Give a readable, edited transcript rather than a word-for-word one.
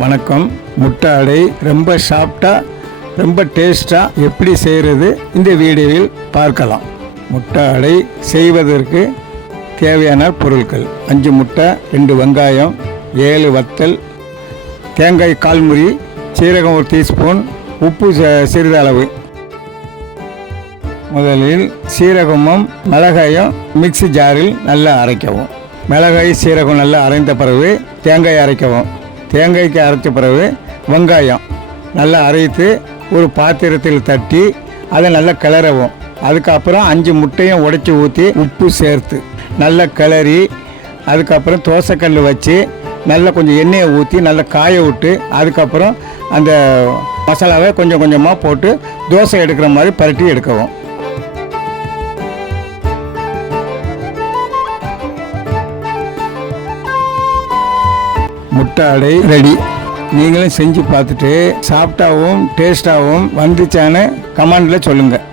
வணக்கம். முட்டை அடை ரொம்ப சாஃப்டாக ரொம்ப டேஸ்ட்டாக எப்படி செய்கிறது இந்த வீடியோவில் பார்க்கலாம். முட்டை அடை செய்வதற்கு தேவையான பொருட்கள்: 5 முட்டை, 2 வெங்காயம், 7 வத்தல், தேங்காய் 1/4 முறி, சீரகம் 1 டீஸ்பூன், உப்பு சிறிதளவு. முதலில் சீரகமும் மிளகாயும் மிக்ஸி ஜாரில் நல்லா அரைக்கவும். மிளகாய் சீரகம் நல்லா அரைந்த பிறகு தேங்காய் அரைக்கவும். தேங்காய்க்கு அரைச்ச பிறகு வெங்காயம் நல்லா அரைத்து ஒரு பாத்திரத்தில் தட்டி அதை நல்லா கிளறவும். அதுக்கப்புறம் 5 முட்டையும் உடைச்சி ஊற்றி உப்பு சேர்த்து நல்லா கிளறி, அதுக்கப்புறம் தோசைக்கல் வச்சு நல்லா கொஞ்சம் எண்ணெயை ஊற்றி நல்லா காய விட்டு, அதுக்கப்புறம் அந்த மசாலாவை கொஞ்சம் கொஞ்சமாக போட்டு தோசை எடுக்கிற மாதிரி பரட்டி எடுக்கவும். முட்டை அடை ரெடி. நீங்களும் செஞ்சு பார்த்துட்டு சாஃப்டாகவும் டேஸ்ட்டாகவும் வந்துச்சான்னு கமெண்டில் சொல்லுங்கள்.